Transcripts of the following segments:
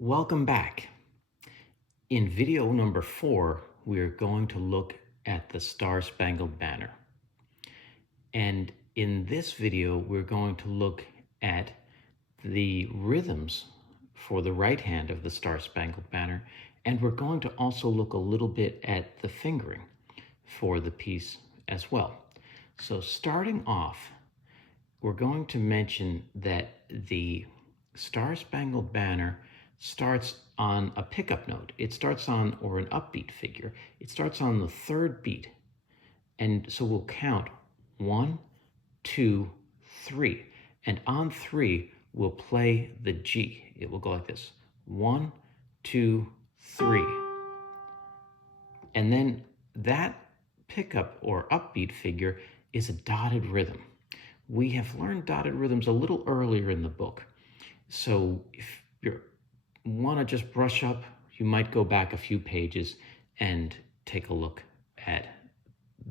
Welcome back. In video number 4, we're going to look at the Star-Spangled Banner. And in this video, we're going to look at the rhythms for the right hand of the Star-Spangled Banner, and we're going to also look a little bit at the fingering for the piece as well. So starting off, we're going to mention that the Star-Spangled Banner starts on a pickup note. It starts on, or an upbeat figure. It starts on the third beat. And so we'll count 1, 2, 3. And on 3, we'll play the G. It will go like this. 1, 2, 3. And then that pickup or upbeat figure is a dotted rhythm. We have learned dotted rhythms a little earlier in the book. So if you want to just brush up, you might go back a few pages and take a look at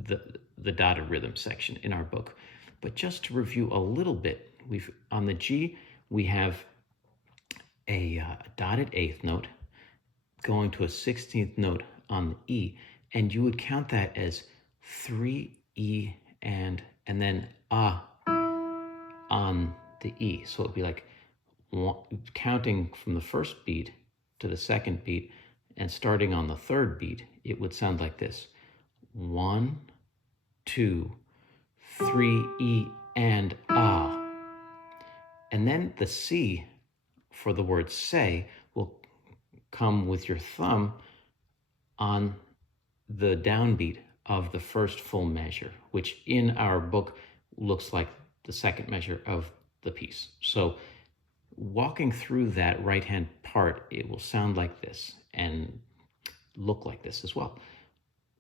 the dotted rhythm section in our book. But just to review a little bit, on the G, we have a dotted eighth note going to a 16th note on the E, and you would count that as 3 E and then on the E. So it would be like counting from the first beat to the second beat and starting on the third beat, it would sound like this. 1, 2, 3 E and ah. And then the C for the word say will come with your thumb on the downbeat of the first full measure, which in our book looks like the second measure of the piece. So walking through that right-hand part, it will sound like this and look like this as well.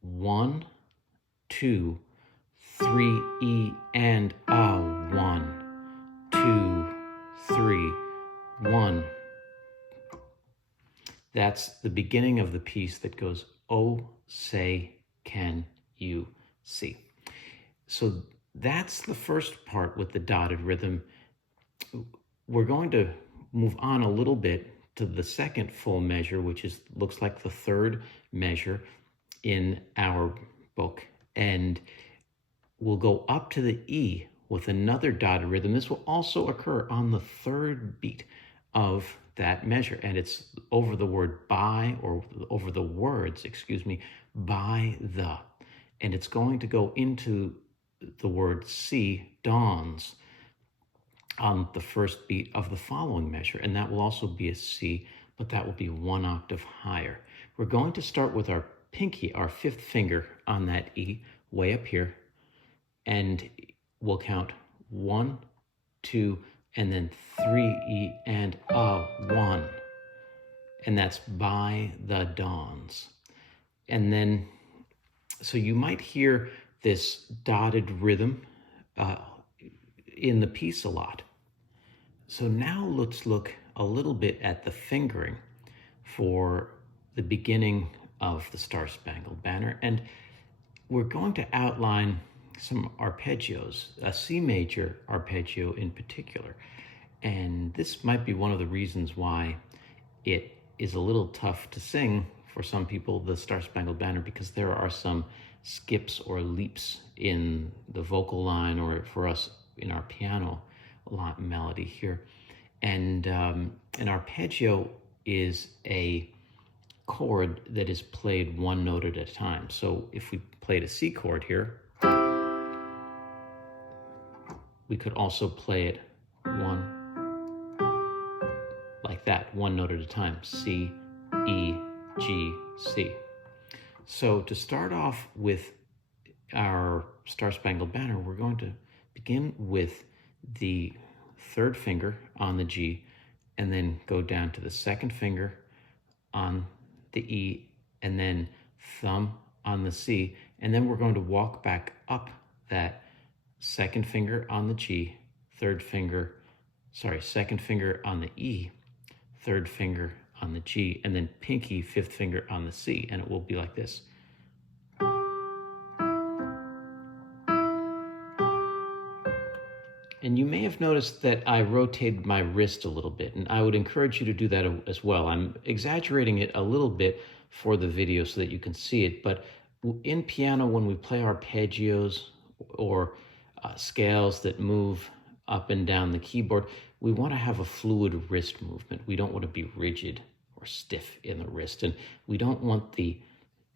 1, 2, 3 E and ah. 1, 2, 3, 1. That's the beginning of the piece that goes, oh, say, can you see? So that's the first part with the dotted rhythm. We're going to move on a little bit to the second full measure, which looks like the third measure in our book. And we'll go up to the E with another dotted rhythm. This will also occur on the third beat of that measure. And it's over the word by, or over the words, by the. And it's going to go into the word see, dawns, on the first beat of the following measure. And that will also be a C, but that will be 1 octave higher. We're going to start with our pinky, our fifth finger on that E, way up here. And we'll count 1, 2, and then 3 E and a 1. And that's by the dawns. And then, so you might hear this dotted rhythm in the piece a lot. So now let's look a little bit at the fingering for the beginning of the Star-Spangled Banner. And we're going to outline some arpeggios, a C major arpeggio in particular. And this might be one of the reasons why it is a little tough to sing for some people, the Star-Spangled Banner, because there are some skips or leaps in the vocal line, or for us in our piano melody here. And an arpeggio is a chord that is played one note at a time. So if we played a C chord here, we could also play it like that, one note at a time. C, E, G, C. So to start off with our Star-Spangled Banner, we're going to begin with the third finger on the G, and then go down to the second finger on the E, and then thumb on the C, and then we're going to walk back up that second finger on the G, second finger on the E, third finger on the G, and then pinky, fifth finger on the C, and it will be like this. And you may have noticed that I rotated my wrist a little bit, and I would encourage you to do that as well. I'm exaggerating it a little bit for the video so that you can see it, but in piano, when we play arpeggios or scales that move up and down the keyboard, we want to have a fluid wrist movement. We don't want to be rigid or stiff in the wrist, and we don't want the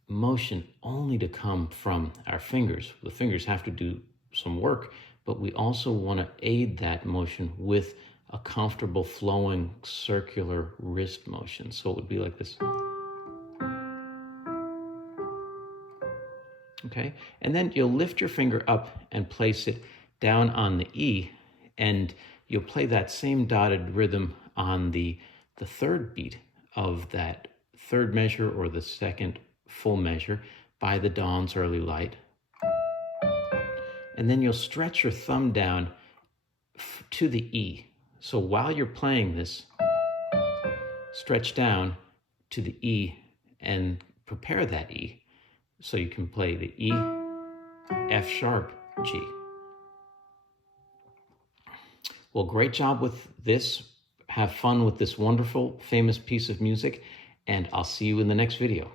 motion only to come from our fingers. The fingers have to do some work, but we also want to aid that motion with a comfortable flowing circular wrist motion. So it would be like this. Okay, and then you'll lift your finger up and place it down on the E, and you'll play that same dotted rhythm on the third beat of that third measure or the second full measure by the dawn's early light. And then you'll stretch your thumb down to the E. So while you're playing this, stretch down to the E and prepare that E. So you can play the E, F sharp, G. Well, great job with this. Have fun with this wonderful, famous piece of music, and I'll see you in the next video.